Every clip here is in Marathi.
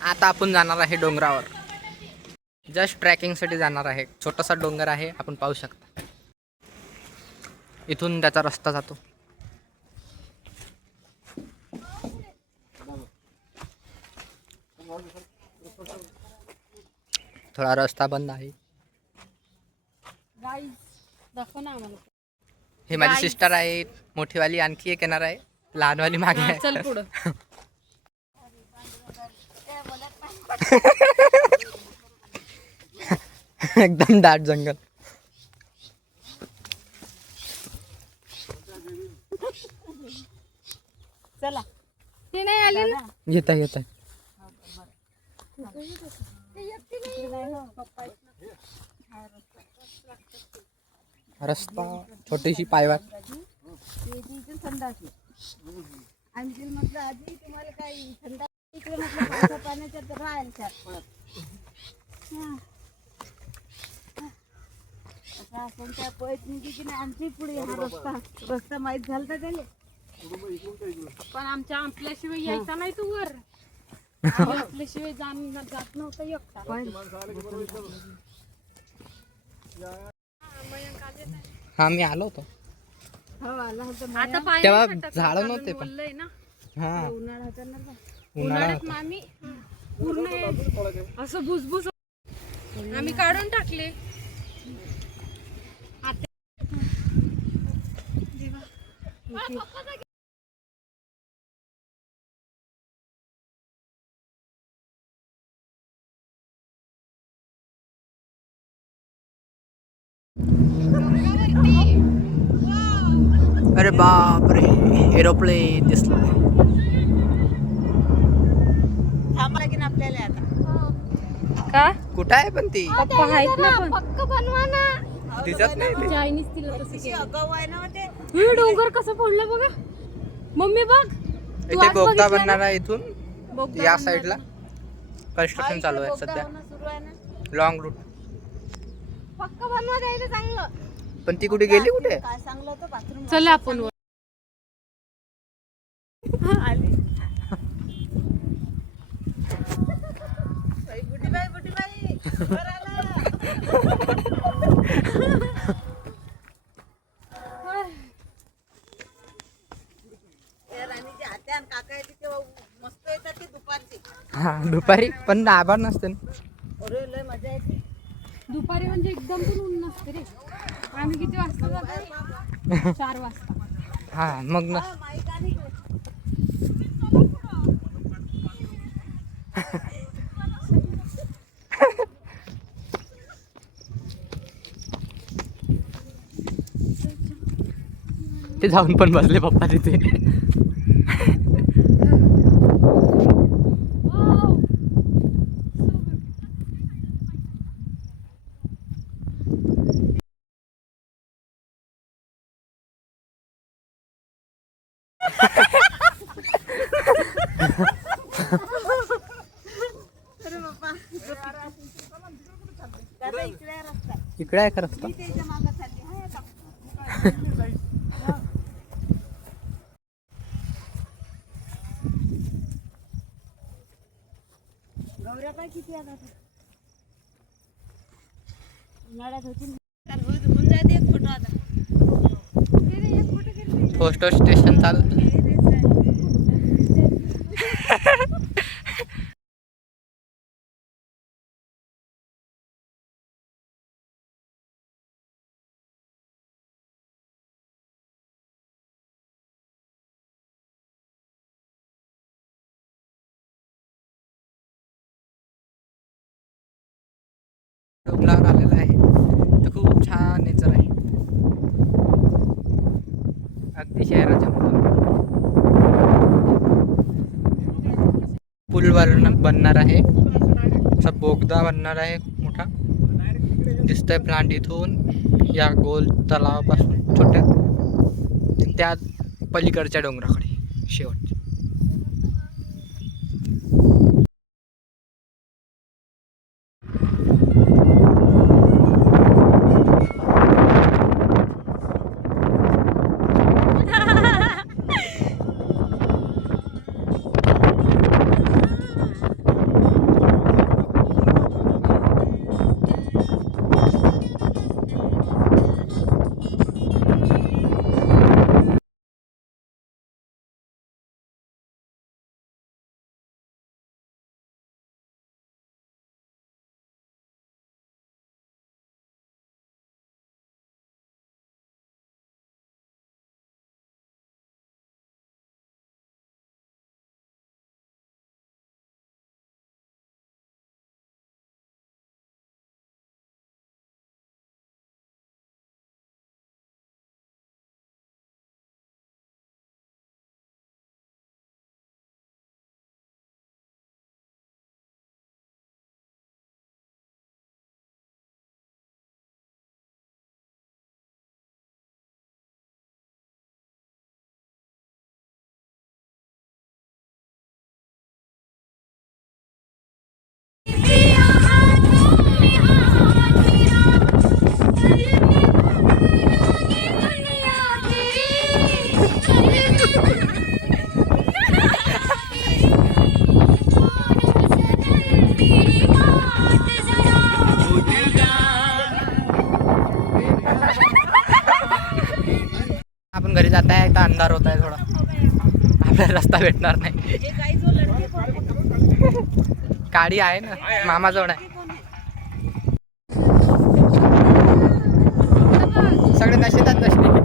आता आपण जाणार आहे डोंगरावर. जस्ट ट्रॅकिंग साठी जाणार आहे. छोटासा डोंगर आहे, आपण पाहू शकता. इथून त्याचा रस्ता जातो. थोडा रस्ता बंद आहे. हे माझी सिस्टर आहे, मोठीवाली आणखी एक येणार आहे, लहानवाली मागे आहे. चल पुढं. एकदम दाट जंगल. चला ती नाही आली ना. येता येता रस्ता छोटीशी पायवाट. आणि म्हटलं आजी तुम्हाला काही थंड इकडे म्हटलं पाण्याच्या तर राहील आपण त्या पळत की नाही आमची पुढे हा रस्ता माहीत झाला त्याने. पण आपल्याशिवाय यायचा नाही तू वर. आपल्याशिवाय जात नव्हता एकटा. हा मी आलो होतो आता तेव्हा झाड नव्हते पण. हा उन्हाळ्यात मामी पूर्ण असं भुसभुस आम्ही काढून टाकले. अरे बाप रे, एरोप्लेन दिसलं. थांबा लागेल आपल्याला आता. का कुठं आहे पण ती? पप्पा आहेत ना पण पक्क बनवा ना. दिसत नाही ती. चायनीज तिला तसं केलं. अगाऊ आहे ना ते. हे डोंगर कसं पडलं बघा मम्मी बघ. इथे बोगदा बनणार आहे. इथून या साईडला कन्स्ट्रक्शन चालू आहे सध्या. लॉंग रूट पक्क बनवा द्यायला चांगलं. पण ती कुठे गेली? कुठे काय सांगलं होतं बाथरूम. चला आपण आली. बुटी बाई वर आला. राणीचे आत्या आणि काका येते तेव्हा मस्त येतात ते दुपारचे. हा दुपारी पण आभार नसते ना. अरे लय मजा येते दुपारी. म्हणजे एकदम पण ऊन नसते रे. आम्ही किती वाजता जातो? 4 वाजता. हा मग ना. ते जाऊन पण बसले पप्पा तिथे. इकडे आहे का रस्ता? गौऱ्या काय किती आता उन्हाळ्यात होती. होऊन जाते एक फोटो आता. फोटो स्टेशन चालू. डोंगरावर आलेला आहे तर खूप छान नेचर आहे. अगदी शहराच्या पूल बनणार आहे. असा बोगदा बनणार आहे मोठा. दिसतोय प्लांट इथून या गोल तलावापासून छोट्या त्या पलीकडच्या डोंगराकडे शेवट. आपण घरी जात आहे तर अंधार होत आहे थोडा, आपल्याला रस्ता भेटणार नाही. गाडी आहे ना मामाजवळ आहे. सगळे नशेतात नसते.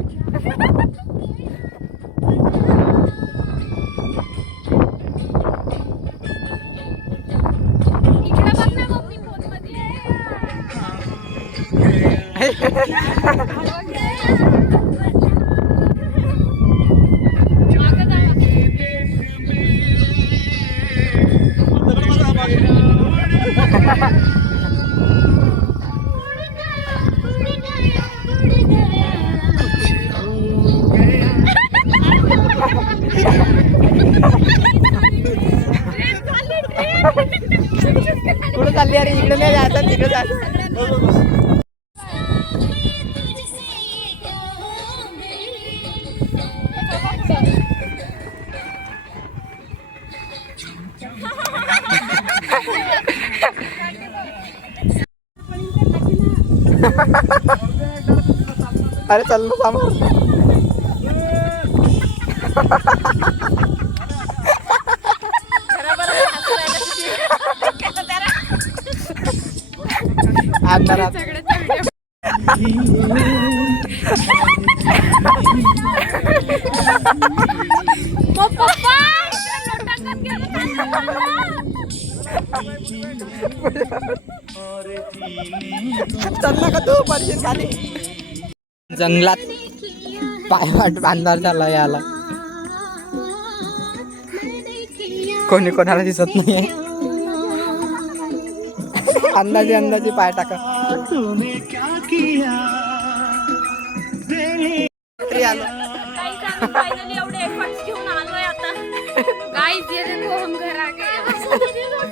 कुठं चालली अरे, इकडे नाही जायचं तिकडे जायचं. अरे चल ना सामोर. अंधारात चालला का तू पडशील खाली. जंगलात पायवाट अंधार झाला याला, कोणी कोणाला दिसत नाहीये. अंदाजे अंदाजे पाय टाका. फायनली एवढे एफर्ट्स घेऊन आलोय आता. गाइस ये देखो हम घर आ गए.